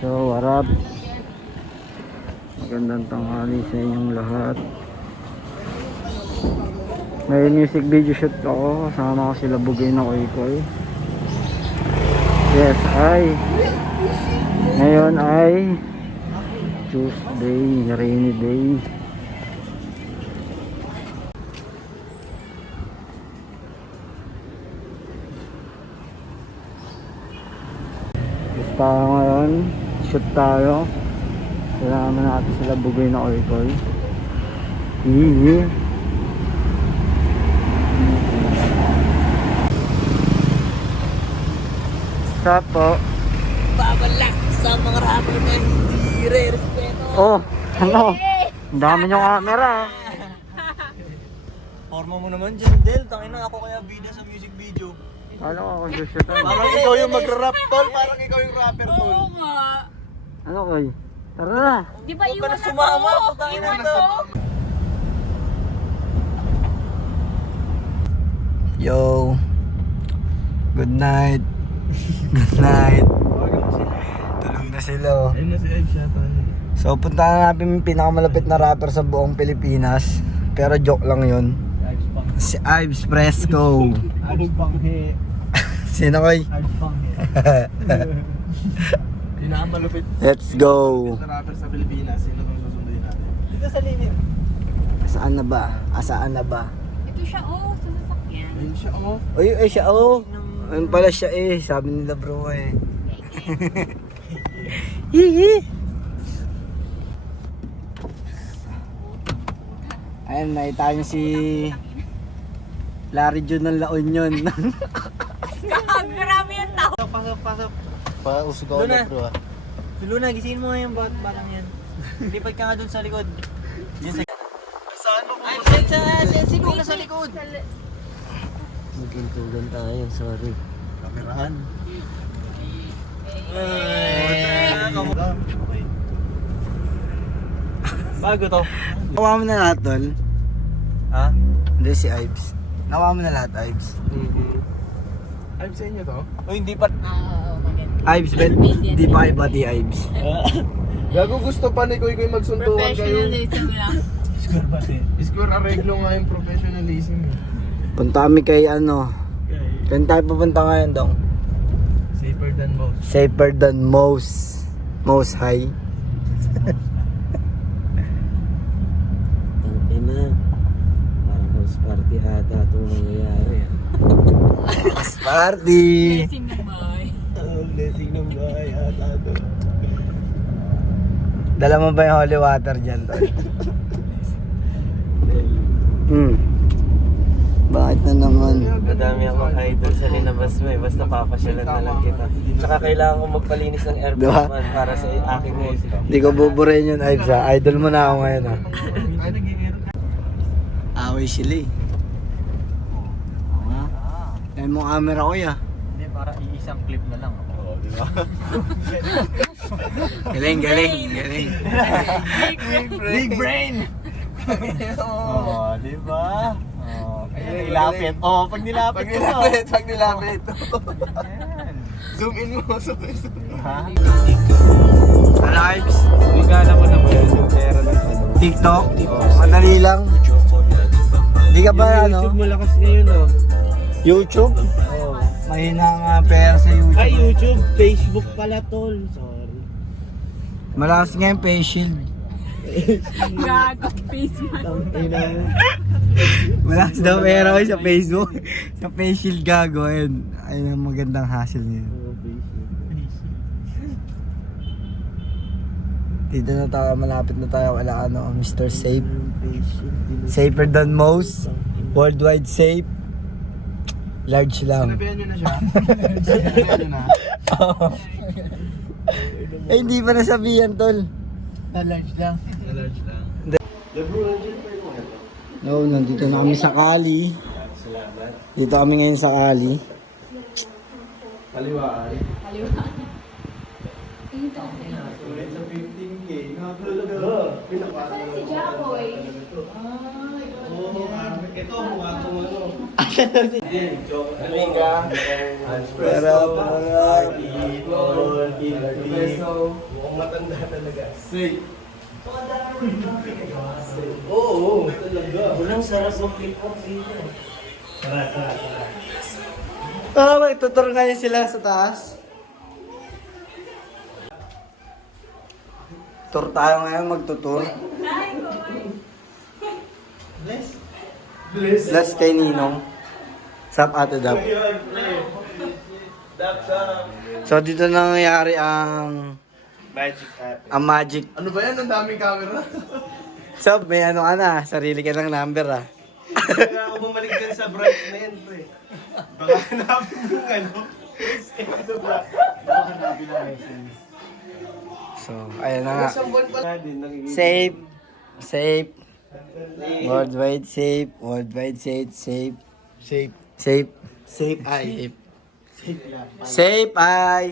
So, what up? Magandang tanghali sa inyong lahat. May music video shoot ako. Kasama ko sila Bugay na Koy. Yes, ngayon ay Tuesday, rainy day. Gusto tayo ngayon, shoot tayo. Kailangan natin sila Bugay na Koy. Stop po. Babala sa mga rapper na hindi re-respeto. Oh, ano? Ang dami niyong camera. Forma mo naman dyan, Del. Tangin na ako kaya bida sa music video. Ano ako sushoot? Parang ikaw yung magra-rap, tol. Parang ikaw yung rapper, tol. Oo nga. Ano Koy? Tara na. Di ba Huwag ka iwan na na sumama, to? putangin Iwan na to? Yo. Good night. Good night. Tulog na sila. Oh. Ayun na si Ives yata. So puntahan natin yung pinakamalapit na rapper sa buong Pilipinas. Pero joke lang yun. Si Ives Fresco. Ives Panghe. Sino Koy? Ives Panghe. Pinakamalupit Let's go. na rapper sa Pilipinas. Sino bang susunduin natin? Dito sa linya. Saan na ba? Asaan na ba? Ito siya, oh, sa sasakyan. Ayun siya, oh. Uy, ay siya oh. Ayun pala siya eh. Sabi nila bro eh. Hihi. Ayun, nakita niyo si Larry Jun ng La Union. Grabe yung tao. Pasok. Pausgaw Luna. bro ah. Si Luna, gisingin mo nga yung batang yan. Lipat ka nga dun sa likod. Yan sa... Saan mo po? Ay, si Luna sa likod. Magkintugan tayo, sorry. Kamerahan. Bago to. Nakuha mo na lahat tol? Ha? Hindi si Ives. Nakuha mo na lahat Ives? Ives sa inyo to? O hindi pa. Oo, maganda. Ives, bet di pa kayo pati Ives. Gago gusto pa ni Koy magsuntukan kayo. Professionalism lang. Score ba si? Score arreglo nga yung professionalism. Punta kami kay ano. Saan tayo pupunta ngayon dong? Safer than most. Safer than most. Most high. Ina, parang house party ata itong nangyayari. House party! Blessing ng bahay. Blessing ng bahay ata to. Dala mo ba yung holy water dyan tol? Bakit na naman? Madami akong idol sa linabas mo eh, basta papasyalan na lang kita. Tsaka kailangan ko magpalinis ng airport Diba? man para sa aking music. Hindi ko buburin yun Ives ha. Idol mo na ako ngayon ha. Away sila eh. Yan mo camera ko ya. Hindi, para iisang clip na lang. Oo, di ba? Galing. Big brain! Oo, di ba? Ilapit. Oo, pag nilapit. Pag nilapit. Zoom in mo. Ha? Ano Ives? Igala mo naman yung pera ng ano. TikTok? Madali lang. Hindi ka ba ano? YouTube malakas ngayon oh. YouTube? Oh. Mahina nga pera sa YouTube. Ay, YouTube, Facebook pala tol. Sorry. Malakas nga yung face shield. Gago, face mask. Ina mo. Malakas daw pera ko sa Facebook. Sa face shield gago. Ayun ang magandang hassle niya. Dito na tayo, malapit na tayo. Wala ano, Mr. Safe. Safer than most. Worldwide safe. Large lang. Sinabihan nyo na siya. Sinabihan nyo na. Eh, hindi pa nasabihan, tol. Na-large lang. No, nandito na kami sa Kali. Dito kami ngayon sa Kali. Kaliwa ay. Kaliwa. Sulit sa 15K. Saan si Jacoy? Para. Mukhang matanda talaga. Oo, talaga. Walang sarap mag-flip-flop dito. Tutur ngayon sila sa taas. Tour tayo ngayon, magtutur. Bless kay Ninong. Sap Ate Dap. So dito nangyayari ang magic. Ano ba yan? Ang daming camera. So may ano ka na, sarili ka ng number ah. Kaya ako bumalik din sa bright na yan, pre. Baka hanapin mo yung ano. Baka hanapin ang license. So, ayun na nga. Isang buwan pa din, nakikita. Safe. Safe. Worldwide safe. Worldwide safe. Safe. Shape. Safe. Safe eye. Safe. Safe lang. Safe ay.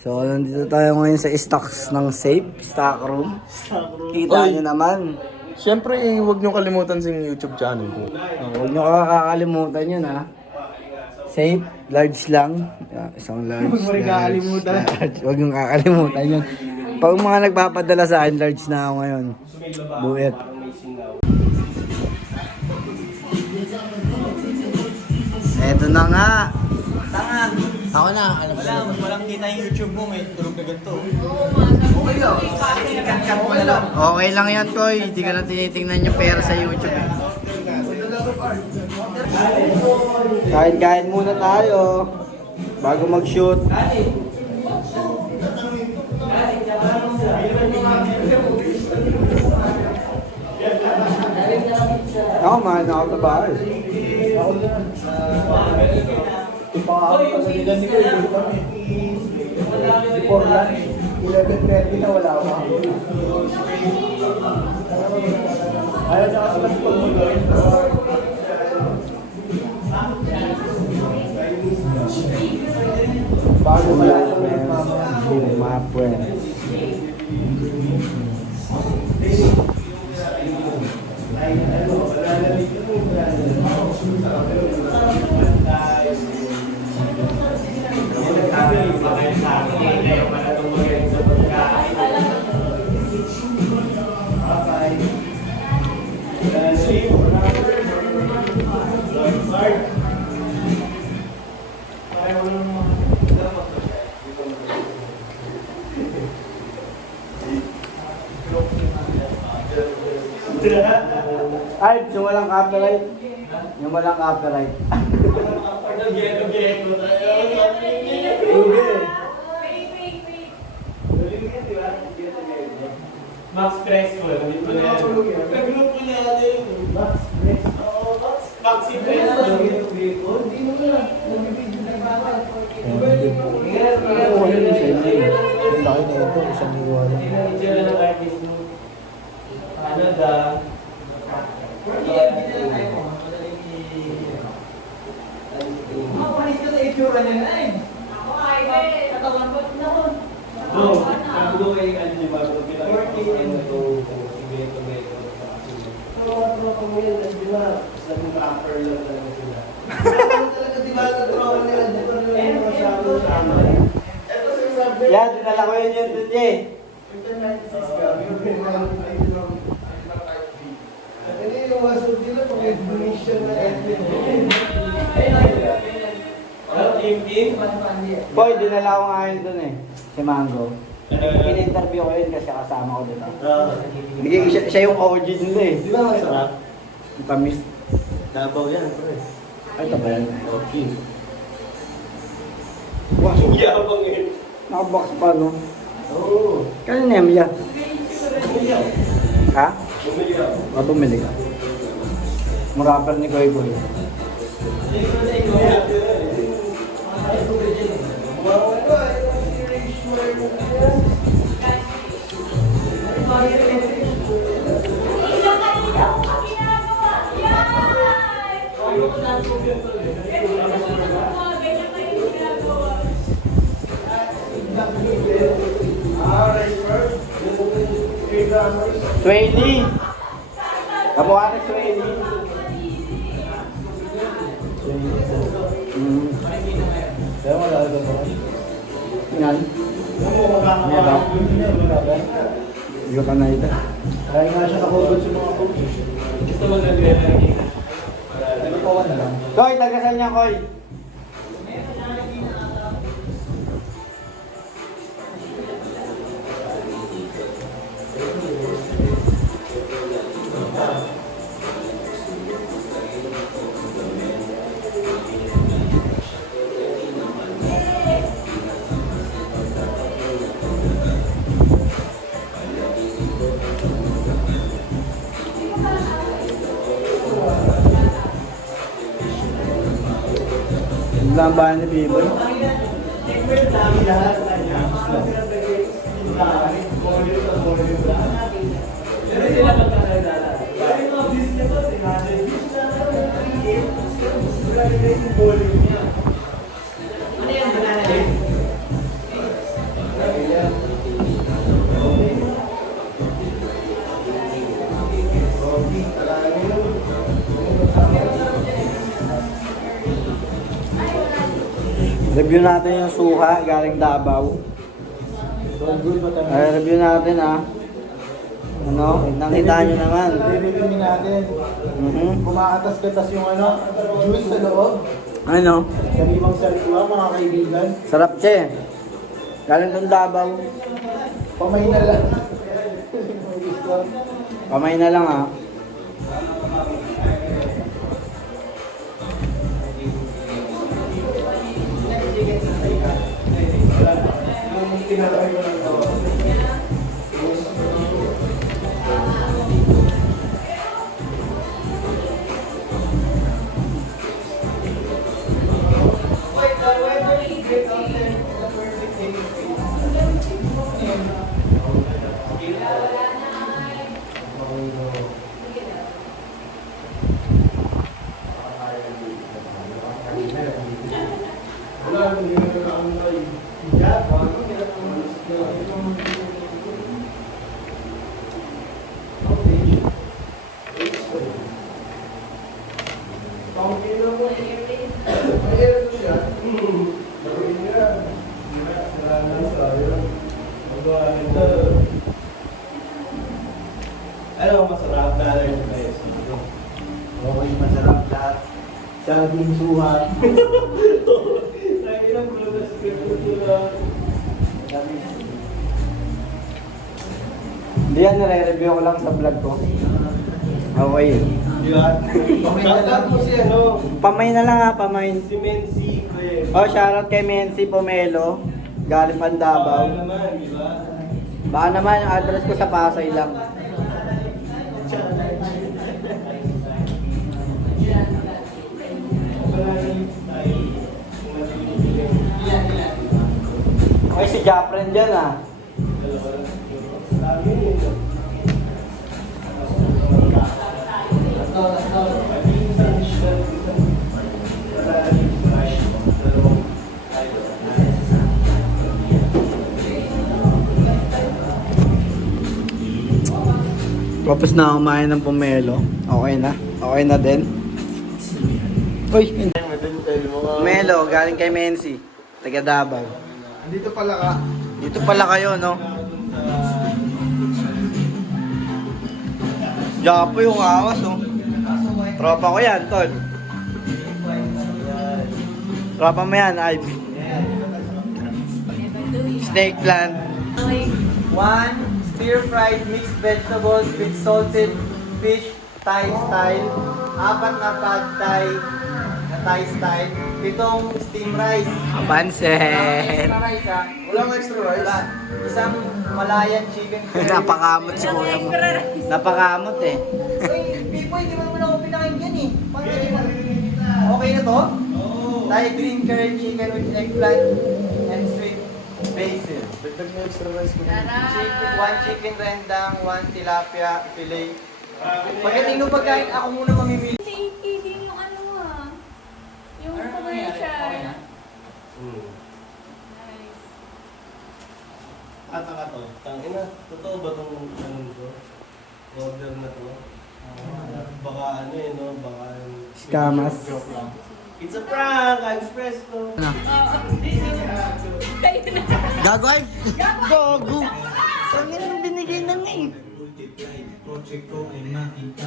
So, nandito tayo ngayon sa stocks ng safe. Stock room. Kita nyo naman. Siyempre, huwag niyo kalimutan sa YouTube channel ko. Huwag nyo kakalimutan yun ha. Safe, large lang. Isang large. Huwag mo rin kakalimutan. Huwag nyo kakalimutan yun. Pag mga nagpapadala sa akin, large na ako ngayon. Buet. Eto na nga. Tanga. Ako na. Walang kita yung YouTube mo, may tulog na ganito. Okay lang yan, Koy. Hindi ka na tinitingnan yung pera sa YouTube. Kain-kain muna tayo. Bago mag-shoot. Ako, mahal na ako sa bahay. Before lunch, 11:30 na wala ako. Ayaw na kasi mas pagmuloy. Bago wala my friends. Ay, yung walang copyright. Yung walang copyright. Max Fresco, dito na yan. Nag-group ko niya natin. Max Fresco. Oo, Maxi Fresco. Hindi mo na. Nag-video na ba? Yung laki na ito, isang iwan. Itsura ng artist mo. Canada. Mapanis ka sa itsura niya na eh. No, sabi ko kay Angie bago pinakita ko sa ito, sige, tomato. So, ano ko mo yan, di ba? Sabi ko, upper lang talaga sila. Talaga, di ba, tropa nila, di ba nila masyado sa amin? Ito sinasabi. Yan, dinala ko yun yun dun eh. Ito 96 ka, may walang ano yung wasod nila pag may donation na Edwin. Boy, dinala ko nga yun dun eh. Si Mango. In-interview ko yun kasi kasama ko dito. Siya yung OG nila eh. Di ba masarap? Yung tamis. Dabaw yan, pre. Ay, ito ba yan? Okay. Wow, Yabang yun. nakabox pa no? Oo. Kanina yung Mia? Ha? Bumili Bumili ka. Murapper ni Goy Goy. Swaley! Kamukha ka Swelly. Kaya wala ka ba? Yan. Iyo ka na ito. Kaya nga siya nakubod sa mga coach. Gusto mo nag-re-ranking? Nagpawan na lang. Koy, tagasan niya, Koy. Ang lambahan ni Biboy. Review natin yung suha galing Davao. Ay, review natin Ano, nakita nyo naman. I-review natin. Kumaatas-katas yung juice sa loob. Ano? Sariwang sariwa, mga kaibigan. Sarap che. Galing tong Davao. Pamay na lang. Kamay na lang Ano masarap na rin yung best? Okay, masarap lahat. Saging suha. Lagi ng brudas ko Hindi yan, nare-review ko lang sa vlog ko. Okay. Di ba? Shoutout mo si Pamay na lang pamay. si Mensi Craig. Oh, shoutout kay Mensi Pomelo. Galing pang Davao. Naman, di ba? Baka naman yung address ko sa Pasay lang. Okay, si Japren dyan Tapos na kumain ng pomelo. Okay na. Okay na din. Uy! Pomelo, galing kay Mensi. Taga Davao. Dito pala ka. Dito pala kayo, no? Japo yung awas, oh. Tropa ko yan, tol. Tropa mo yan, Ivy. Snake plant. 1 stir-fried mixed vegetables with salted fish Thai style. 4 na pad Thai na Thai style. 7 steam rice. Pansin. Extra rice, Walang extra rice? Wala. Isang Malayan chicken curry. Napakamot si kuya mo. Napakamot eh. Uy, Pipoy, di mo naman ako pinakinggan eh. Okay na to? Oo. Thai green curry chicken with eggplant and sweet basil. Dagdag na extra rice ko. Chicken, 1 chicken rendang, 1 tilapia fillet. Pagdating ng pagkain, ako muna mamimili. Hindi yung yung commercial. At to. Tangina, totoo ba itong ko? Order na to? Baka ano eh, no? Baka... Scammers. Joke lang. It's a prank! I'm stressed, no? Ano? Kayo na. Gago ay! Gago! Ang ina binigay na nga eh.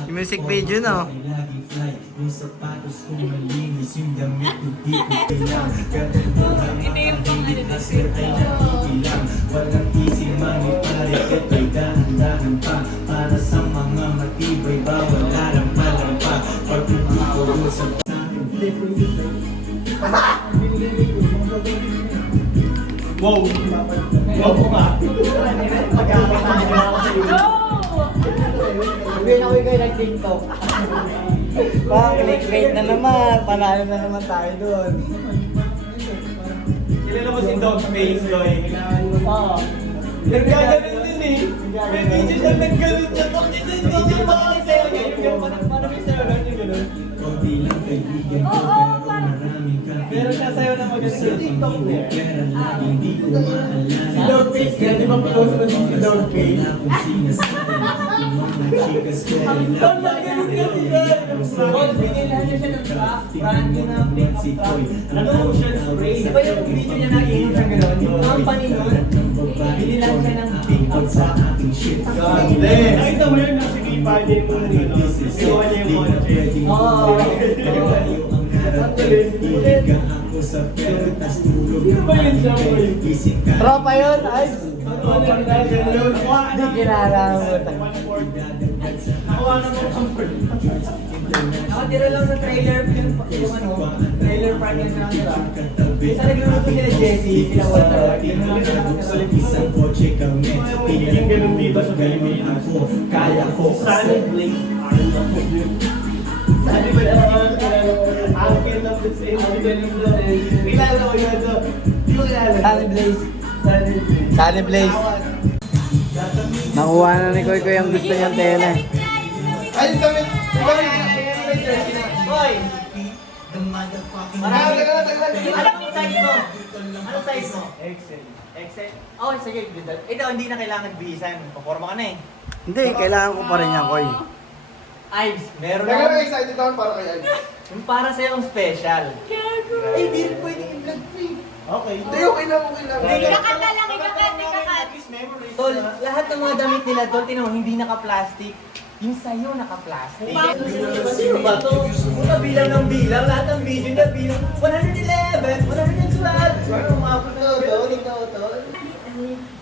Yung music video na oh. Ito yung pang ano na sir. Walang ising manipari at may dahan-dahan pa. Para sa mga matibay bawal aram-aram pa. Pag umuulo sa akin, Wow! Wow po nga! Sabihin ako kayo nag-TikTok. Parang clickbait na naman. Panalo na naman tayo doon. Kilala mo si Dog Face, Loy? Oo. Nagkaganon din eh. May video siya nagganon siya. Hindi siya makakasayo niya. Yung gano'n, paano may sayo lang yung gano'n? konti lang kaibigan ko Oo, pero parang- maraming kakilala. Pero siya sayo na maganda sa TikTok niya. Pera lagi hindi ko maalala. Si Dog Face nga, di ba pinost mo din si Dog Face? Wala akong sinasabi. Yung mga chikas pero Ang nagganon ka nila. Binilan niya siya ng brand new na make-up truck. Ano ocean spray? Di ba yung video niya na inom siya gano'n? Yung company nun, binilan siya ng make-up sa truck. ating shit. Gande! Nakita mo yun, nasigipan niya yung ano, ginawa niya yung kotse. Oo. Ako sa pera, tas tulog Sino ba yun siya, boy? Tropa yun, ay. Hindi kilala mo. Nakuha na mo ang nakatira lang sa trailer film, yung ano, trailer park yung nakatira. Sa nagluluto nila Jessie, pinawal na lang. Yun lang siya nakatira. Isang kotse kami. Yung ganun dito sa Pilipinas. Ako, kaya ko. Sana Blake Sana ba ang kilala ng same kilala ko yun to. Di mo kilala. Sunny Blaze. Sunny Blaze. Nakuha na ni Koy Koy ang gusto niyang tela. Ay, damit! Hoy! Marami ka na Anong size mo? Anong size mo? XL. XL? Oh, sige. Ito, hindi na kailangan bihisan. Paporma ka na eh. Hindi, kailangan ko pa rin yan, Koy. Ives, meron Kaya ako. excited ako para kay Alex. Yung para sa'yo ang special. Ay, di rin pwede i-vlog free. Okay. Hindi, okay lang, okay lang. Ikakat na lang, ikakat. Tol, lahat ng mga damit nila, Tol, tinan mo, hindi naka-plastic. Yung sa'yo naka-plastic. Sino ba to? Una bilang ng bilang, lahat ng video niya bilang 111, 112. Ano mga po na Tol? Ikaw, Tol?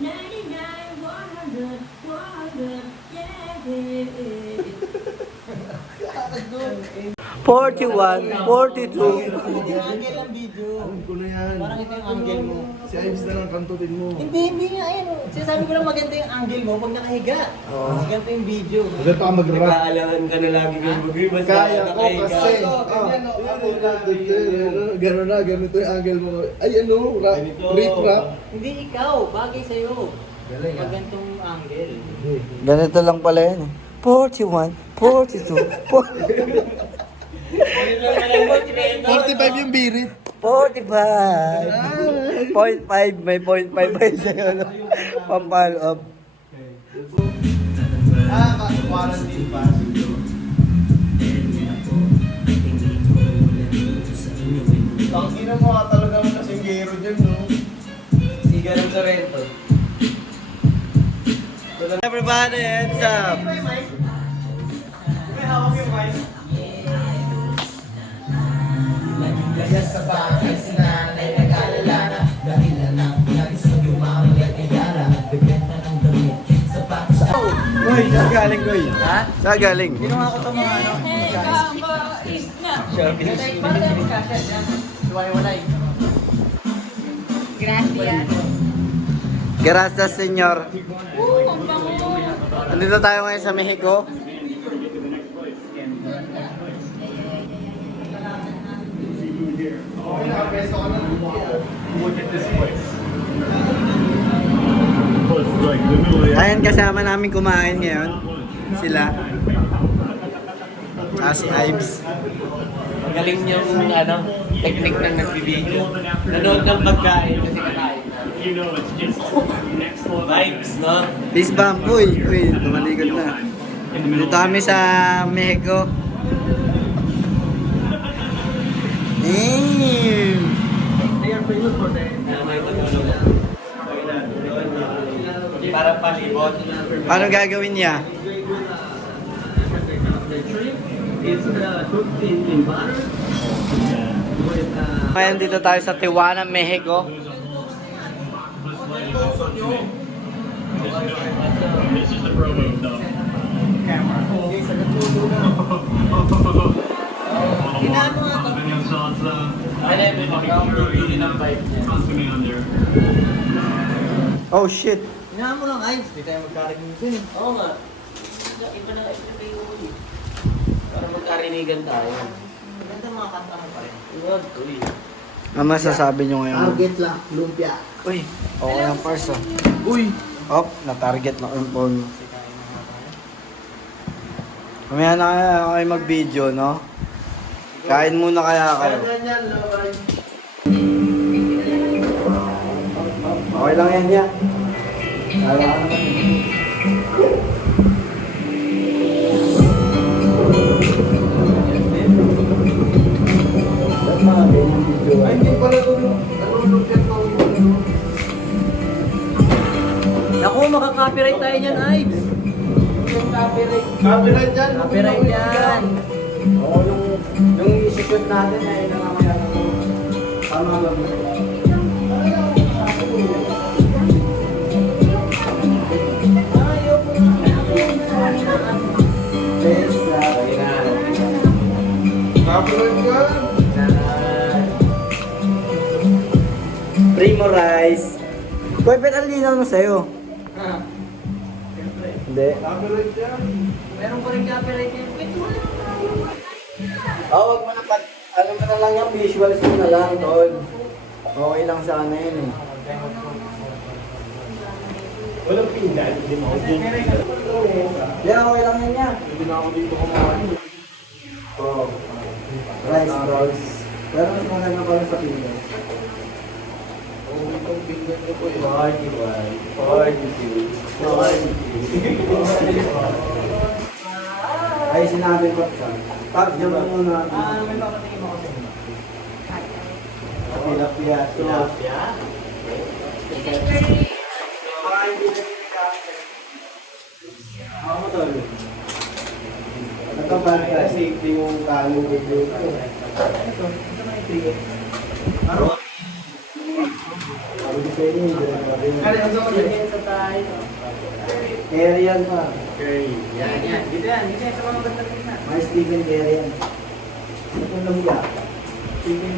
99, 100, 100, yeah. 41, 42. Angle ang video. Alam ko na yan. Parang ito yung angle mo. Si Ives na lang kantutin mo. Hindi nga yan. Sinasabi ko lang maganda yung angle mo pag nakahiga. Maganda yung video. Maganda ka mag-rap. Nag-aalangan ka na lagi yung mag basta Kaya ko nakahiga. kasi. Gano'n na, ganito yung angle mo. Ay ano, rap, rip rap. Hindi ikaw, bagay sa'yo. Galing Pag ganitong angle. Ganito lang pala yan eh. 41, 42, 45 yung birit. 45. 0.5, may 0.5 pa yun sa'yo, no? Pampalo up. Quarantine pa. Ang ina mo ka talaga ng kasinggero dyan, no? Siga ng Sorrento. Everybody, hands up. May hawak yung mic. Kaya sa bahay sinanay nag-alala na dahil anak lagi sa lumamang at ayala nagbebenta ng damit sapatos sa Koy, saan galing, Koy? Ha? Saan galing? Ginawa ko itong mga ano. Iwalay-walay. Gracias. Gracias, senyor. Ang bango. Andito tayo ngayon sa Mexico. Okay, nakapesto ka na. Ayan, kasama namin kumain ngayon. Sila. Tsaka si Ives. Galing niyang ano, technique ng nagbibideo. Nanood ng pagkain kasi kakain. Vibes, no? This bump, uy, tumalikod na. Dito kami sa Mexico. Para palibot. Paano gagawin niya? Ngayon dito tayo sa Tijuana, Mexico. Oh shit. Hinahan mo lang, Ives. Hindi tayo magkarinig dun eh. Oo nga. Iba na kayo na kayo ulit. Para magkarinigan tayo. Maganda mga kanta mo pa rin. Iwag, uy. Ano masasabi nyo ngayon? Target lang, lumpia. Uy, okay ang first oh. Uy! Op, na-target na yung phone mo. Mamaya na kayo mag-video, no? Kain muna kaya kayo. Yan, laway. Okay lang yan yan. Ay, hindi pala nalulumpia ko. Naku, makaka-copyright tayo niyan, Ives. Copyright dyan. Copyright yan. Oo, yung isi-shoot natin ay nangamaya ng tama lang. Copyright dyan. Primo Rice. Boy, ba't ang linaw mo sa'yo? Hindi. Copyright dyan. Meron pa rin copyright yan. Wait, wala na tayo. Oh, wag mo na ano mo na lang yung visuals mo na lang, tol. Okay lang sana yun eh. Walang pinggan, hindi mo. Yeah, okay lang yun yan. Hindi na ako dito kumain. Oh. Rice balls. Pero mas maganda pa rin sa pinggan. Oo, itong pinggan ko po yun. Ay, sinabi ko sa. Tag, dyan mo muna. May papatingin mo kasi. Tilapia. Tilapia? Ako mo tol. Ito ba safety yung kanin ko dito? Carrian pa. Yan, yan. Dito yan. Dito yan sa mga banda rin na. May Stephen Carrian. Ito lang ya. Chicken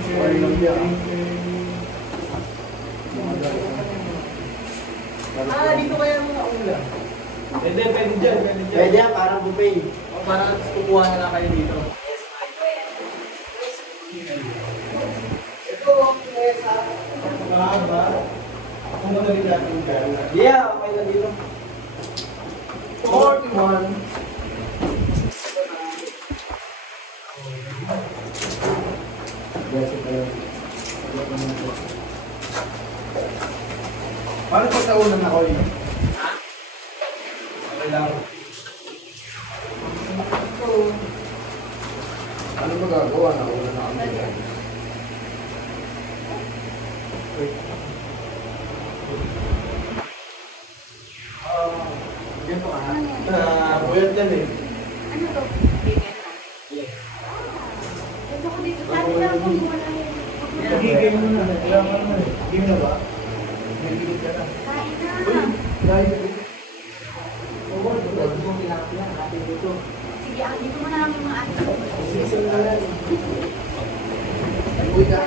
dito kaya mga ulam. Pwede dyan, pwede dyan. Pwede yan, parang buffet. O parang kukuha na lang kayo dito. Mahaba. Ako muna rin natin dyan. Yeah, okay lang dito. 41. Paano pag naunan ako yun? Ha? Okay lang. Ano ba gagawa? Nauna na kami dyan. Ganito ka. Buyat yan eh. Ano to? Vegan na. Gusto ko dito. Sabi lang kung wala yun. Game mo na. Kailangan mo eh. Game na ba? May gilid ka na. Kain na. Dahil Oo, dito kong tilapia. Natin dito. Sige, dito mo na lang yung mga ate. season na yan. Uy ka.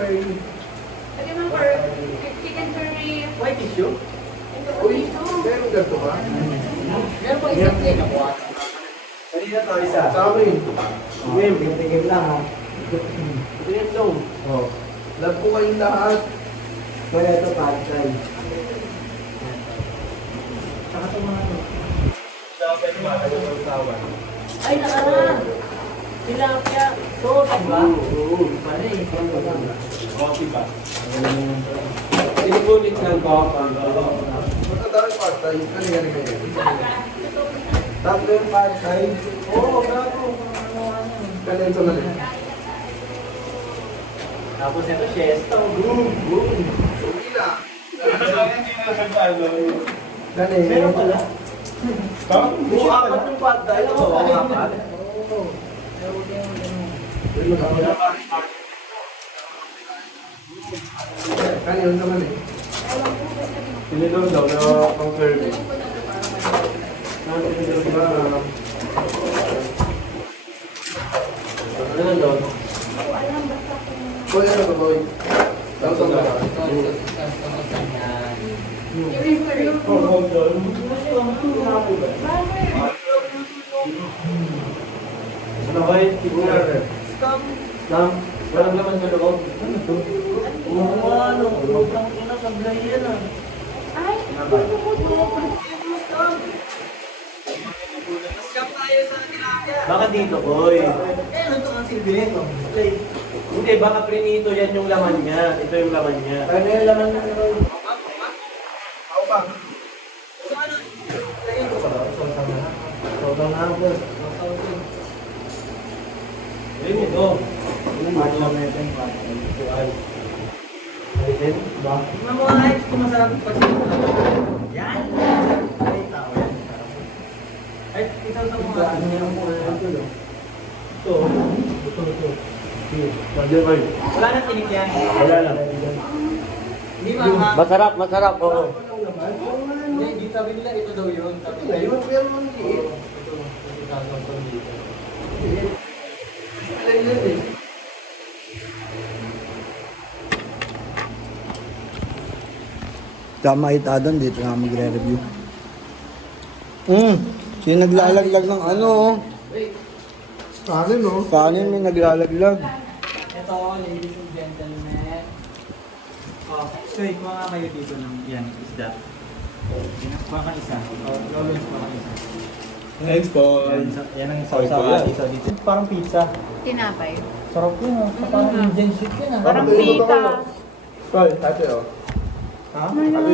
Lagyan mo for chicken curry. White tissue? Ito, Uy, ito. meron ganito ka? Meron pa isang plate. Nakuha. Kanina to, isa. Sa amin. Game, tingin lang ha. Tingin daw. Oh. Love ko kayong lahat. Kaya ito, pad thai. Saka ito mga ano. Pwede ba? Ano yung tawag? Ay, nakaraan! Tilapia! So, diba? Oo. Pare, Coffee ba? Sinubulit ng coffee. tayo patay. Kani. Tatlo yung patay. Oo, gago. Kani ito na rin. Tapos ito, siesta. Boom. Uwi na. Kani. Meron pala. Buka pa yung patay. Oo, apat. Kani yung naman eh. Tinidor daw na pang service. Ano doon? Boy, ano ba boy? Tapos ang ba? Ano ba yung tigular eh? Scam? Walang laman sa loob. Ano to? Oo, ano? Sobrang ina, sablay yan ah. Ay, gusto ko to. Baka dito, boy. Ano to ang silbi nito? Hindi, baka prinito yan yung laman niya. Ito yung laman niya. Kani yung laman na rin. Ako pa. Sobrang hapon. Ayun ito. Tingnan mo nga, kung masarap pa siya. Yan! Ay, tao yan. Ay, isang sa mga ano yung ito. Wala nang tinik yan. Wala lang. Hindi ba? Masarap, oo. Hindi, sabi nila ito daw yun. Sabi nila Ayun, pero maliit. Alay yun eh. Tama kita doon, dito na magre-review. Sino naglalaglag ng ano? Kanin no? Kanin may naglalaglag. Ito, ladies and gentlemen. Oh, so kuha nga kayo dito ng yan, isda. Kuha ka isa. Lawrence, kuha ka isa. Thanks, boy. Yan ang Oy, kuya. dito. Dito parang pizza. Tinapay. Sarap yun ah. Parang Indian shit yun ah. Parang pita. Boy, ate oh. Ha? Parang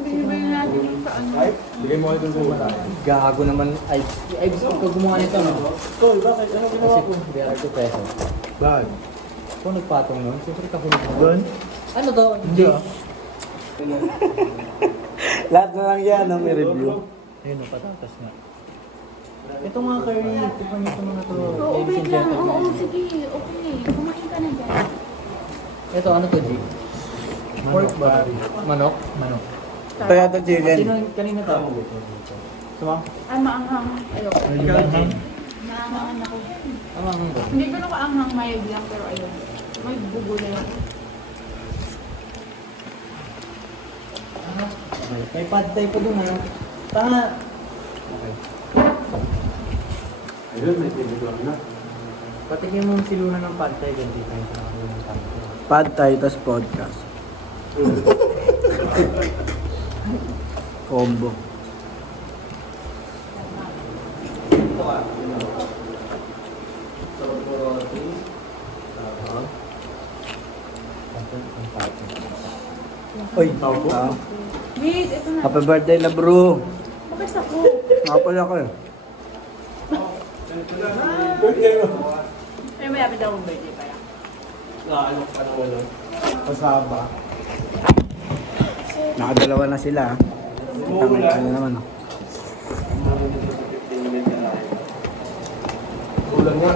binibay natin yung sa ano. Bigay mo ito sa mata. Gago naman. Ay, Gusto ko gumawa nito no? Tol, bakit? Ano ginawa ko? Biyara ko peso. Bakit? Kung nagpatong nun, siyempre kahulog mo. Ano to? Hindi. lahat na lang yan ang may review. Ayun o, patatas nga. Ito mga curry, tignan niyo ito mga to. Oo, Ladies wait and lang. gentlemen. Oo, sige. Okay. Kumain ka na dyan. Ito, ano to, G? Pork ba? Manok? Manok. Toyota chicken. Kanina to? Suma? Ay, maanghang. Ayoko. Ikaw, G? Maanghang ako. Amang ba? Hindi ko na kaanghang mayag lang, pero ayun. May bubulay ako. Okay. May pad thai pa dun ha. Tanga. Okay. Ayun, may tinidor na. Patigyan mo yung siluna ng pad thai dyan dito. Yung pinakalunan ng pad thai. Pad Thai tas podcast. Combo. Ito ka. Sarap mo roti. Oy, Wait, ito na. happy birthday la bro. Bakit ako? Napal ako eh. Ay, may apit akong birthday pala. Naalok ka na wala. Kasaba. Nakadalawa na sila. Tangay ka na naman. Oh. Ulan nga.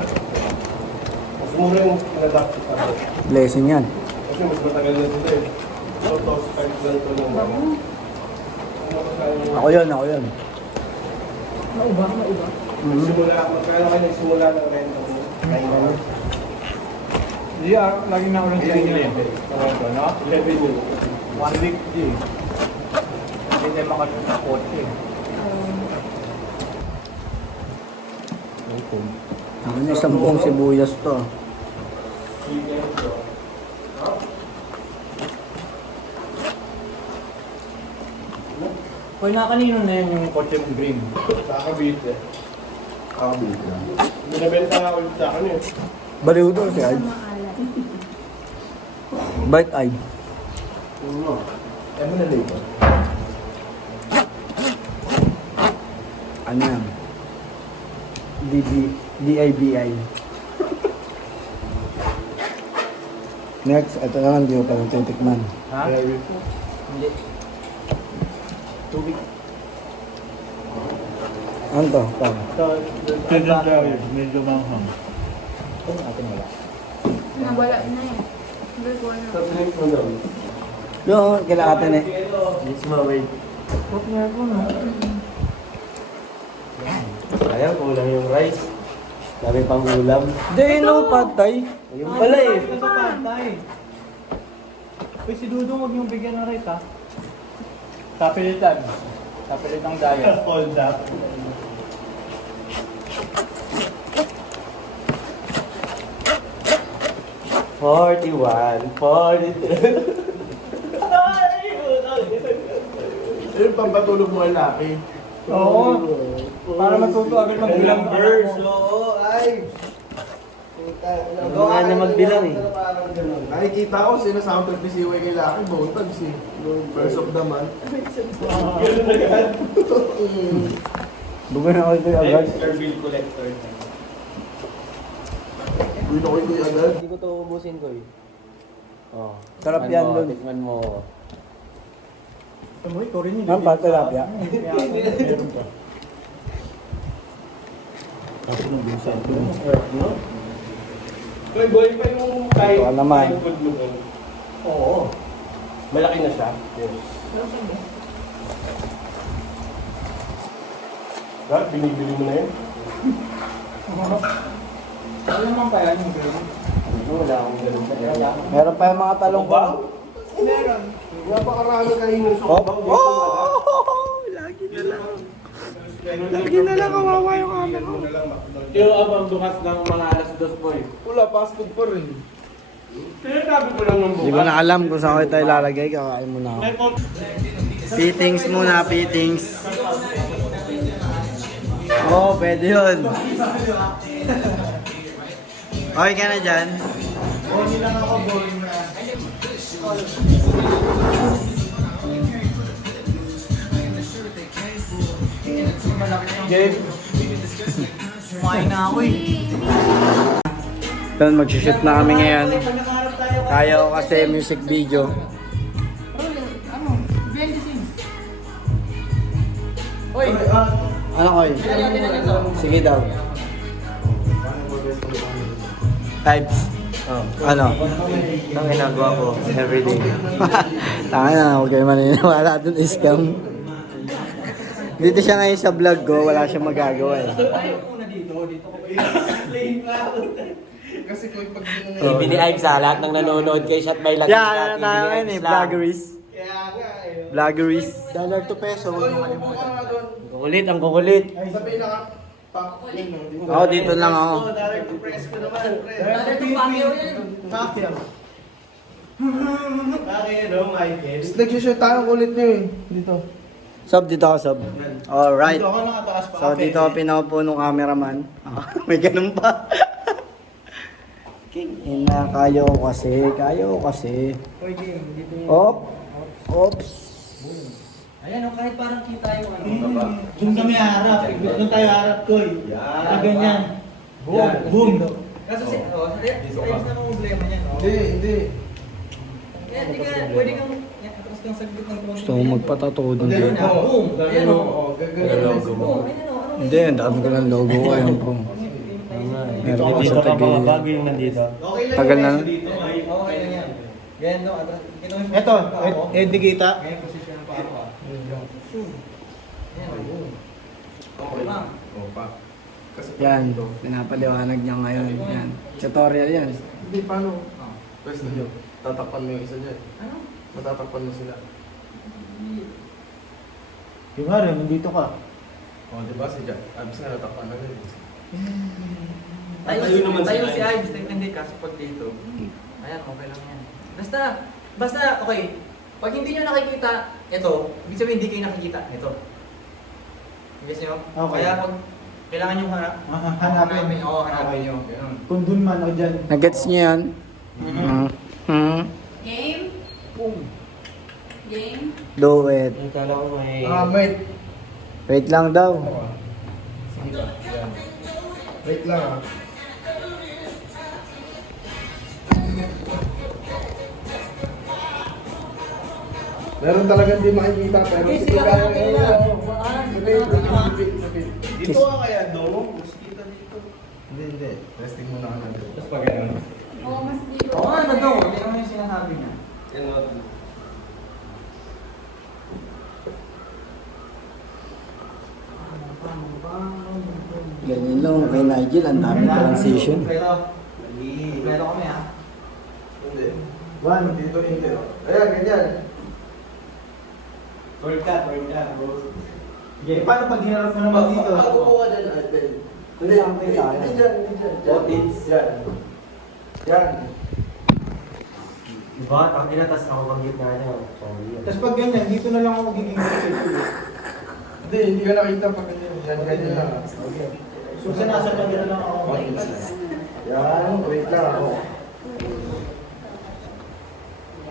Mas mura yung pinadapt sa akin. Blessing yan. Kasi mas matagal na sila eh. Tapos, kahit ganito lang naman. Ako yun, ako yun. Mauba. Simula, magkano kayo nagsimula ng renta mo? Hindi lagi na ulang sa inyo. No? 11 yun. 1 week di. Hindi tayo makasunod sa kotse. Ako niya 10 sibuyas to. Hoy, na kanino na yan yung kotse mong green? Sa Cavite. Binabenta nga ulit sa akin eh. Baliw to si Ard. Maalat. Bite eye. Oo. Ano na dito? Ano yan? DIBI. Next, ito naman, di ko pa nang titikman. Ha? Hindi. Tubig. Ano to? Pang. Medyo manghang. Ano natin wala? Nawala na eh. Hindi ko ano. Sa drink mo daw. Yung kailangan eh. Yes, mamay. Huwag nga ako no. Sayang, kulang yung rice. Dami pang ulam. Hindi, no, patay. Yung pala eh. Ito sa pantay. Uy, si Dudong huwag niyong bigyan ng rice ha. Kapilitan. Kapilitang diet. Hold up. Yung pampatulog mo ang laki. Oo. Para matuto agad magbilang Numbers, oo, ay. Ano nga na magbilang eh. Nakikita ko, sinasample ni Siway kay Laki, botag si first of the month. Bugo na ako ito agad. bill collector. Uy, nakoy ko yung agad. Hindi ko to ubusin ko eh. Oh. Sarap Tikman yan, mo, Lon. Tikman mo. Ito mo, ito rin yun. Ang patilapia. Meron pa. Tapos nung busan ko. Uy, boy pa yung kahit Ito naman. Oo. Malaki na siya. Yes. Dad, binibili mo na yun? Ano naman kaya yung gano'n? Wala akong ganun sa area. Meron pa yung mga talong ko. Meron. Napakarami kayo ng Oh! sopa. Oh! Lagi na lang kawawa yung amin mo. Yung abang bukas ng mga alas 2 boy. Wala, fast food pa rin. Sinasabi ko lang ng Hindi ko na alam kung saan ko ito ilalagay. Kakain muna ako. Fittings muna, fittings. Oo, oh, pwede yun. Okay ka na dyan? Boni lang ako, boni na. Gabe. Kumain na ako eh. Yun, mag-shoot na kami ngayon. Kaya ko kasi music video. Ano? Behind the scenes. Hoy, Ano ko yun? Sige daw. Types. Ano? Ang ginagawa ko everyday. Tanga na, huwag kayo maniniwala dun, scam. Dito siya ngayon sa vlog ko, wala siyang magagawa eh. Kasi kung pag Baby ni Ives sa lahat ng nanonood kay Shot by Latin. Yeah, ano tayo ngayon eh, vloggeries. Kaya nga eh. Vloggeries. $1 to peso, huwag niyo Upo kalimutan. ka nga doon. Kukulit, ang kukulit. Sabihin na ka. Ako dito lang ako. Direct to press ko naman, pre. Dati itong Pacquiao yan. Pacquiao. Bakit no, Michael? Nag-shoot tayo kulit niyo eh. Dito. Sob, dito ako, Sob. Alright. Dito ako nakataas pa. So, dito ako pinaupo nung cameraman. May ganun pa. King ina, kaya ko kasi. Hoy, Jim, dito yun. Oops. Ayan o, kahit parang kita yung ano. Doon kami harap. Doon tayo harap, Koy. Ah, ganyan. Boom. Boom. Kaso si, ayos na ang problema niya, no? Hindi. Kaya hindi ka, pwede kang, atras kang saglit ng konti. Gusto ko magpatato doon Ganun dito. na, boom. Ayan o. Gagawin mo. Boom, ayan o. Ano Hindi, ang dami ko ng logo ko. Ayun po. Meron ko sa tagil. yung nandito. Okay lang Tagal yun, na. eh. Okay lang yan. Ganyan no, atras. Ito, hindi kita. Ganyan posisyon pa ako. Ayan, boom. Okay lang. Yan, pinapaliwanag niya ngayon. Yan. Tutorial yan. Hindi, paano? Pwes na yun. Tatakpan mo yung isa dyan. Ano? Matatakpan mo sila. Yung hari, nandito ka. O, di ba? Si Jack. Abs na natakpan na rin. Tayo si Ives, hindi kaso pag dito. Ayan, okay lang yan. Basta, okay. Pag hindi nyo nakikita, ito, ibig sabihin hindi kayo nakikita, ito. Guess nyo? Okay. Kaya pag kailangan nyo hanapin. Oo, hanapin nyo. Ganun. Kung dun man o dyan. Nagets niyo yan? Game? Game? Do it. Ang kala ko may... Wait. Wait lang daw. Dito. Yan. Wait lang ah. Meron talagang di makikita pero Hindi sige sila kaya kaya. Dito ka kaya do? Mas kita dito. Hindi. Resting muna ka na dito. Tapos pag ano? Oo, mas dito. Oo nga, ano daw? Hindi naman yung sinasabi niya. Ano? Ganyan lang kay Nigel, ang dami transition. Pero, Mali. pero kami ha. Hindi. One, dito hindi. Ayan, ganyan. Turn ka. Sige, paano pag hinarap mo naman dito? Ako ka dyan, Alden. Hindi dyan. Otits. Yan. Yan. Diba? Tangina, tas ako pag gitna niya. Sorry. Tapos pag ganyan, dito na lang ako magiging Hindi ka nakita pag ganyan. Yan, ganyan lang. So, sinasal na gano'n lang ako. Yan, wait lang ako.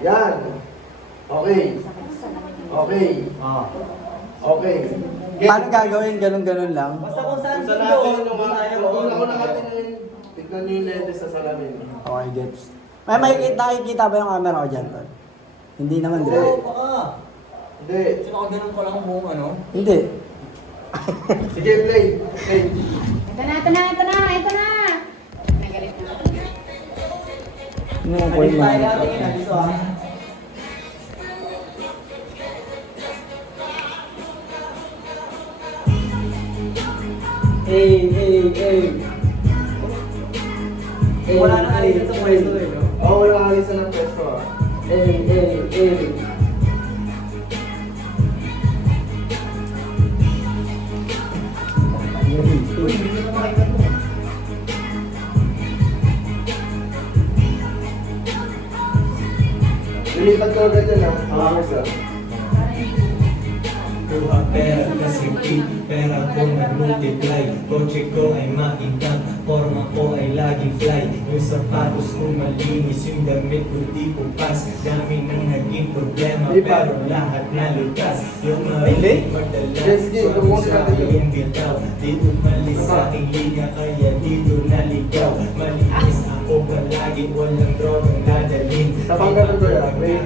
Yan. Okay. Okay. Ah. Okay. Paano gagawin? Ganun-ganun lang? Basta kung saan Kung sa dito, natin, doon tayo. kung ako nakatingin, tignan niyo yung lentes sa salamin. Okay, gets. May nakikita ba yung camera ko dyan, tol? Hindi naman, Oo, dire. baka. Hindi. Kasi nakaganon ko lang buong ano. Hindi. Sige, play. Play. Ito na. Nagalit na. Ano ko Hindi yung tayo mga... natin dito ha. Wala nang alitan sa pwesto eh, no? Oo, wala kang alisa ng pwesto ah. Uy, hindi ko na makita to. Lilipat ko agad yan ah. Isa. Kuha pera kasi pera ko nag-multiply. Kotse ko ay makintab, forma ko ay laging fly. Yung sapatos ko malinis, yung damit ko di ko pas. Dami nang naging problema pero lahat nalutas. Yung marinig magdala, Yes, Jay, swamo sa kumusta ka, aking bitaw. Di umalis sa aking linya kaya dito naligaw. Malinis ako palagi, walang drogang dadalhin. Napanggalan ko yan, wait.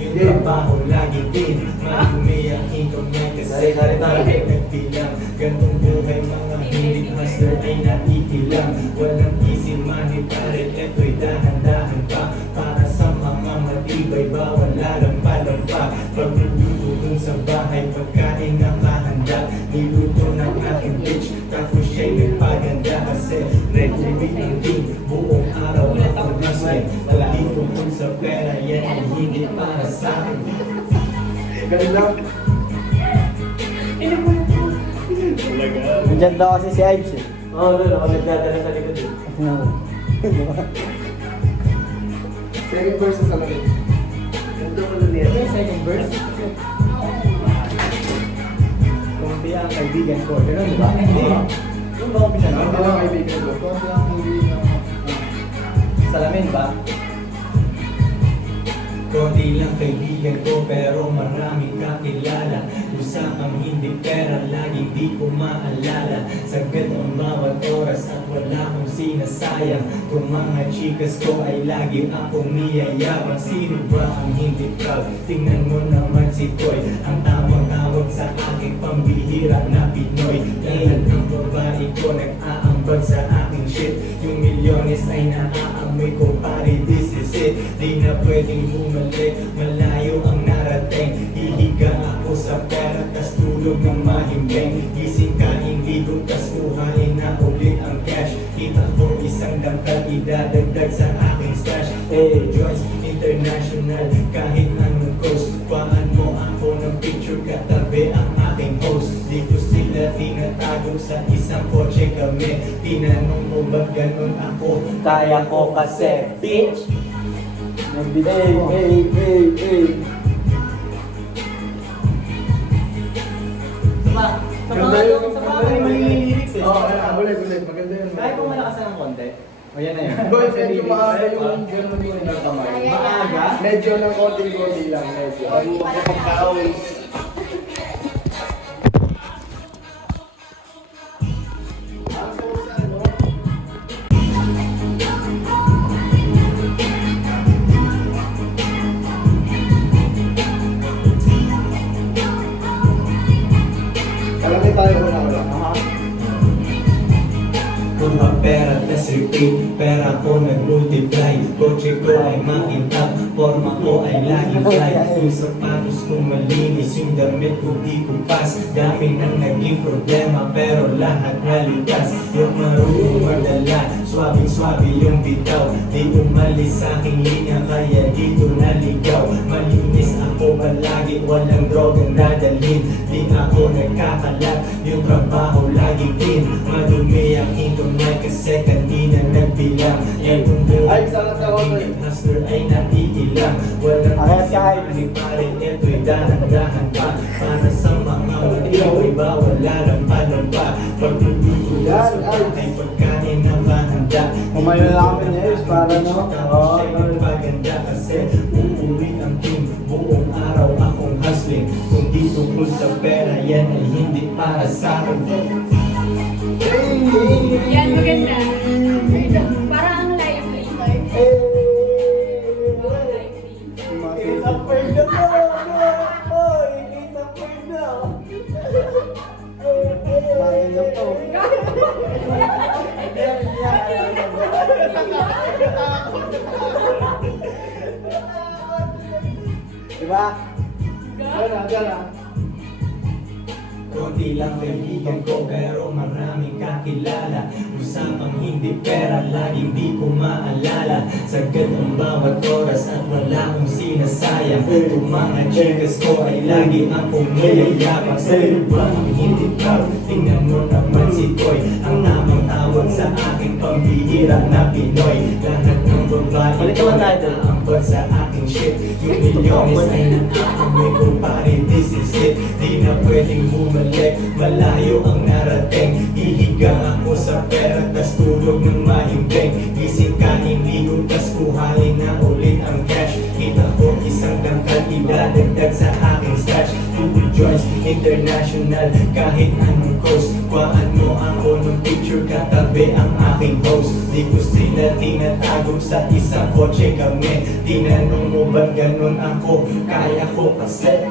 Yung trabaho lagi din, marumi ang income niya kasi nagbilang. Gantong buhay mga hindi hustler ay naiilang. Walang easy money pare, eto'y dahan-dahan pa. Para sa mga matibay, bawal lalampa-lampa. Pagluluto dun sa bahay, pagkain nakahanda. Niluto ng aking bitch, tapos siya'y nagpaganda. Kasi red living ang team, buong araw ako nasay. Dito kung sa pera, yan ay hindi para sa akin. Ganda. Nandiyan daw kasi si Ives eh. Oo, doon ako nagdadala sa likod eh. Second verse sa salamin. Ganda ko lang yan. Second verse. Kumpi ang kaibigan ko. Ganun, di ba? Hindi. Yung ba umpisa na? Ang mga kaibigan ko. Kumpi ang kaibigan ko. Salamin ba? Konti lang kaibigan ko pero marami kakilala. Usapang hindi pera, laging di ko maalala. Sagad ang bawat oras at wala akong sinasayang. Kung mga chikas ko ay lagi akong niyayabang. Sino ba ang hindi proud? Tingnan mo naman si Toy, ang tamang tawag sa aking pambihira na Pinoy. Lahat ng babae ko nag-aambag sa aking shit. Yung milyones ay naaamoy ko, pare, this is it. Di na pwedeng bumalik, malayo ang narating. Hihiga ako sa pera, tas tulog ng mahimbing. Gising kain ligo, tas kuhain na ulit ang cash. Kita ko isang dangkal, idadagdag sa aking stash. Hey, Joyce International, kahit anong coast. Paan mo ako ng picture, katabi ang aking host. Di ko sila tinatago sa isang kotse kami. Tinanong mo ba't ganun ako? Kaya ko kasi, bitch! Nagbigay mo. Hey. Sa mga malililis eh. Oo, bulit. Maganda yun. Kaya kung malakasan ng konti. O yan na yun. Boy, medyo maaga yung ganun mo ng kamay. Maaga? Medyo ng konti-konti lang. Medyo. Ang pagkakaon. isip, pera ko nag-multiply. Kotse ko ay makintab, forma ko ay laging fly. Yung sapatos ko malinis, yung damit ko di kumpas. Dami nang naging problema, pero lahat nalitas. Yung marunong madala, swabing-swabe yung bitaw. Di umalis sa aking linya, kaya dito naligaw. Malinis ako palagi, walang drogang dadalhin. Di ako nagkakalat, yung trabaho laging clean. Madumi ang intumay kasi kanina nagbilang. Yan kung buhay sa hustler ay natiilang. Walang kasi pare, ito'y dahan-dahan pa. Para sa mga matilaw, iba wala lang pa. Pagpupulo sa ay pagkain na mahanda. Kumayo lang kami niya is para no? Oo. Maganda kasi uuwi ang team. Buong araw akong hustling. Kung di tungkol sa pera, yan ay hindi para sa akin. Yan, maganda. Parang ang live na ito. Kita pa rin na po! Oy! Kita pa rin na! Bakit na to? Diba? Konti lang kaibigan ko pero maraming kakilala. Usapang hindi pera, laging di ko maalala. Sagad ang bawat oras at wala akong sinasayang. Kung mga chikas ko ay lagi akong niyayabang. Sa iba ang hindi proud, tingnan mo naman si Toy. Ang tamang tawag sa aking pambihira na Pinoy. Lahat ng babae ko naaambot sa aking shit. Yung milyones ay nakakamoy ko pare, this is it. Di na pwedeng bumalik, malayo ang narating. Hihiga ako sa pera, tas tulog ng mahimbing. Gising ka, inigo, tas kuhain na ulit ang cash. Kita ko isang dangkal, idadagdag sa aking stash. Two joints, international, kahit anong coast. Kuhaan mo ako ng picture, katabi ang aking host. Di ko sila tinatago sa isang kotse kami. Tinanong mo ba't ganun ako, kaya ko kasi.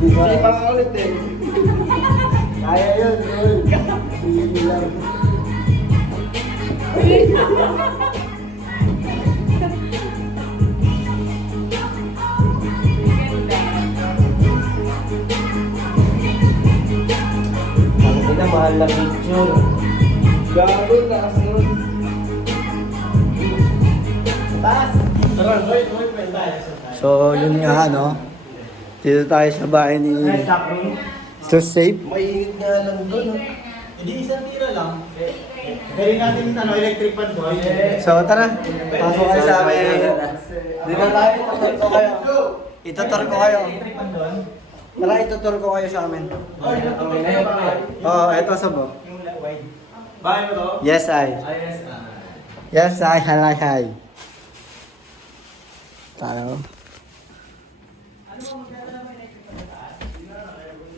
Diba? Hindi pa ulit eh. Kaya yun, yun. Sige lang. Ang ina, mahal na picture. Gago, taas nun. Taas! Tara, wait tayo. So, yun nga, no? Dito tayo sa bahay ni... So safe. Mainit nga lang doon. Hindi isang tira lang. Galing natin electric fan boy. So, tara. Pasok kayo sa amin. Dito tayo, itutur ko kayo. Itutur ko kayo. Tara, itutur ko kayo sa amin. Oo, eto sa bo. Bahay mo to? Yes, I. Yes, I. Hi. Tara.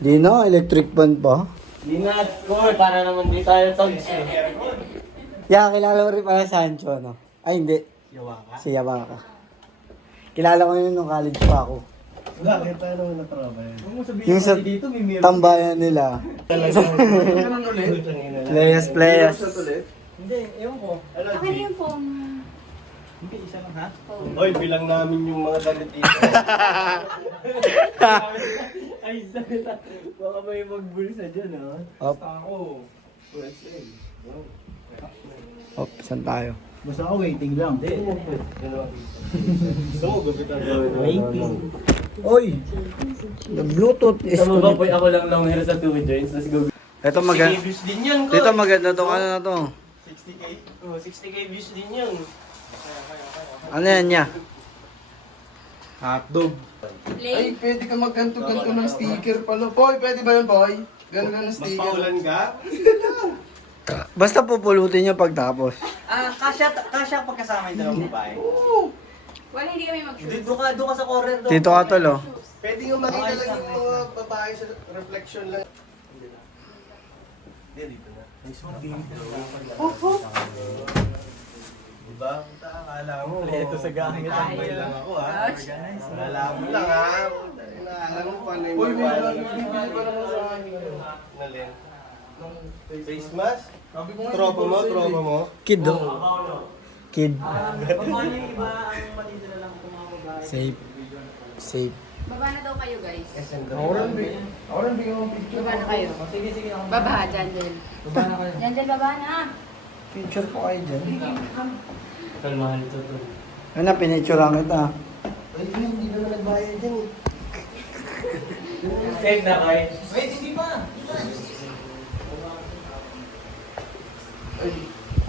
Di na, electric fan pa. Di na, score, para naman di tayo togs eh. Yeah, kilala mo rin pala Sancho, no? Ay, hindi. Si Yawaka. Kilala ko yun nung college pa ako. Bakit tayo naman natraba yun? Yung sa tambayan nila. Ganun ulit? Players. Hindi, ewan ko. Akin yung phone. Hindi, isa lang ha? Hoy, bilang namin yung mga damit dito. Ay, salita. Baka may magbulsa dyan, ha? Op, Ako. op, saan tayo? Basta ako waiting lang. Gusto mo, gabit ang gawin. Waiting. Oy! The Bluetooth is Sa mga boy, connected. ako lang long hair sa 2 joints. Let's go. Ito maganda. 60k views din yan, ko. Dito maganda tong ano na to. 60k? Oh, 60k views din yan. Ano yan niya? Hotdog. Play. Ay, pwede ka magkanto-kanto ng sticker pala. Boy, pwede ba yun, boy? Ganun sticker. Magpaulan ka? Basta pupulutin niya pagtapos. Kasya pagkasama yung dalawang babae. Wala, hindi kami mag-shoot. Doon ka sa corner doon. Dito ka tol, oh. Pwede nga makita lang yung mga babae sa reflection lang. Hindi, dito na. Diba? Akala mo. Ito sa gamit ang Tambay lang ako ha. Akala mo lang ha. Inaalam mo paano yung mga bibili pa naman sa akin. Nalin. Face mask? Tropa mo? Kid do. Kid. Paano yung iba ang matitira lang kumakabahay? Safe. Safe. Baba na daw kayo, guys. Ako rin bigyan mo picture. Baba na kayo. Sige, ako. Baba, dyan. Baba na kayo. Dyan, baba na. Picture po kayo dyan. Kalmahan ito to. Ano na, pinicturean kita. Ay, hindi na nagbayad yan eh. Save na kayo. Wait, hindi pa.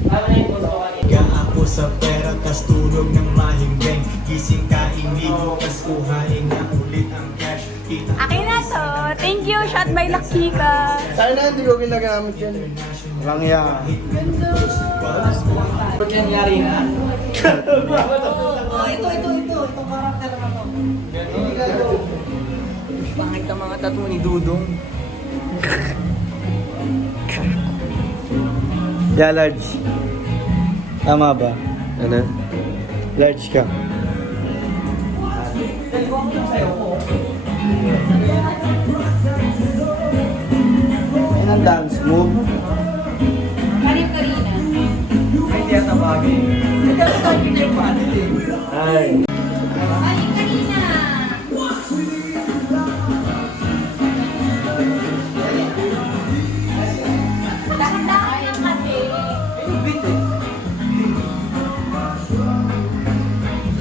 Tama na yung gusto ko kanina. Kaya ako sa pera, tas tulog ng mahimbing. Gising ka, inigo, tas kuhain na ulit ang cash. Kita Akin na to. Thank you, shot by Lakika. Saan na, hindi ko ginagamit yan. Walang yan. Pag nangyari na. Ito. Itong karakter na to. Pangit ang mga tattoo ni Dudong. Yeah, large. Tama ba? Ano? Large ka. Yan ang dance move. Karina. Hindi ata bagay. Hindi ata bagay na yung palit eh. Ay. Karina. Dahan-dahan yung kasi. Bit eh.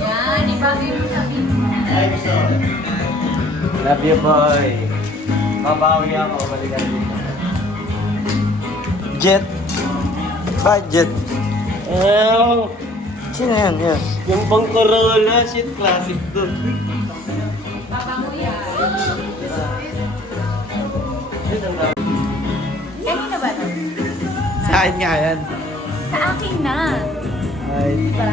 Yan, ibagay mo sa Ay, gusto ko. Love you, boy. Mabawi ako. Balikan dito. Jet. Bakit jet? Oh, Sino yan? Yan. yung pang Corolla, shit, classic to. Pabango yan. Kanina ba to? Sa akin nga yan. Sa akin na. Ay. Diba?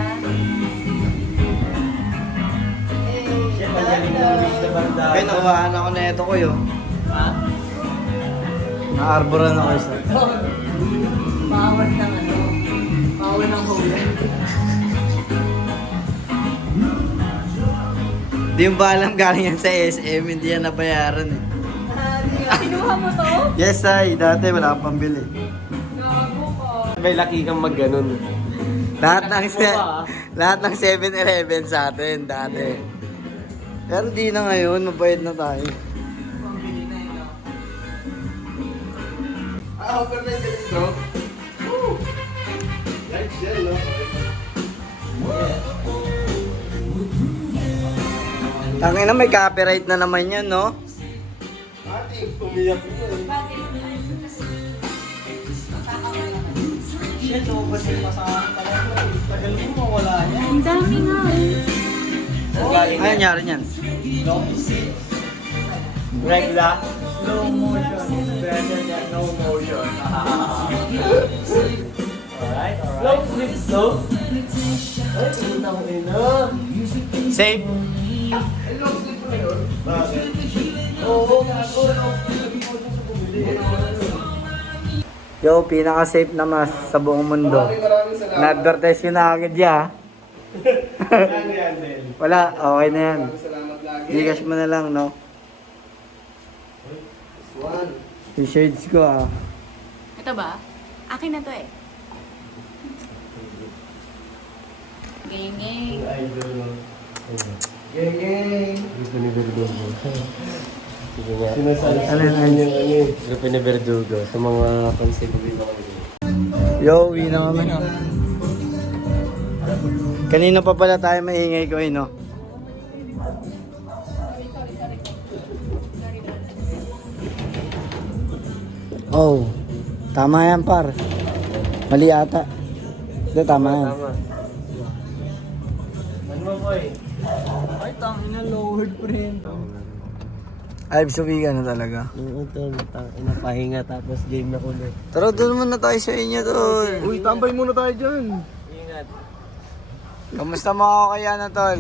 Shit, ang galing ng Luis na Bandana. Ay, nakuhaan ako na ito ko yun. Ha? Na-arboran ako isa. Bawal ng ano? Bawal ng hole. Di yung balang galing yan sa SM, hindi yan nabayaran eh. Kinuha mo to? Yes, ay. Dati wala akong pambili. Gago ko. May laki kang mag-ganon. Lahat ng, Mo ba? lahat ng 7-Eleven sa atin dati. Pero di na ngayon, mabayad na tayo. Overnight ka dito? Woo! Light shell, no? Tangina, may copyright na naman yan, no? Ate, umiyak mo eh. Shit, ubos yung pasangan talaga. Tagal mo mawala niya. Ang dami nga. Ano nangyari niyan? Regla. Slow motion is better than no motion. Alright. Slow, flip, slow. Ay, puta ko ina. Safe. Ay, long sleep mo na yun? Bakit? Oo, gago. Yo, pinaka-safe na mas sa buong mundo. Maraming salamat. Na-advertise ko na agad ya. Yan, Del. Wala, okay na yan. Maraming salamat lagi. Gcash mo na lang, no? One. Yung shades ko, ah. Ito ba? Akin na to eh. Geng-geng. Idol mo. Yay, yay. Grupo ni Verdugo. Sige nga. Ano yan? Grupo ni Verdugo. Sa mga concept ko dito. Yo, uwi na kami. Kanina pa pala tayo maingay ko, no? Oh, tama yan, par. Mali ata. Hindi, tama yan. Ano mo, boy? Ay, tangin na lowered friend. Ay, suwi ka na talaga. Oo, tol. Inapahinga tapos game na ulit. Tara, doon muna tayo sa inyo, tol. Uy, tambay muna tayo dyan. Ingat. Kamusta mga kaya na, tol?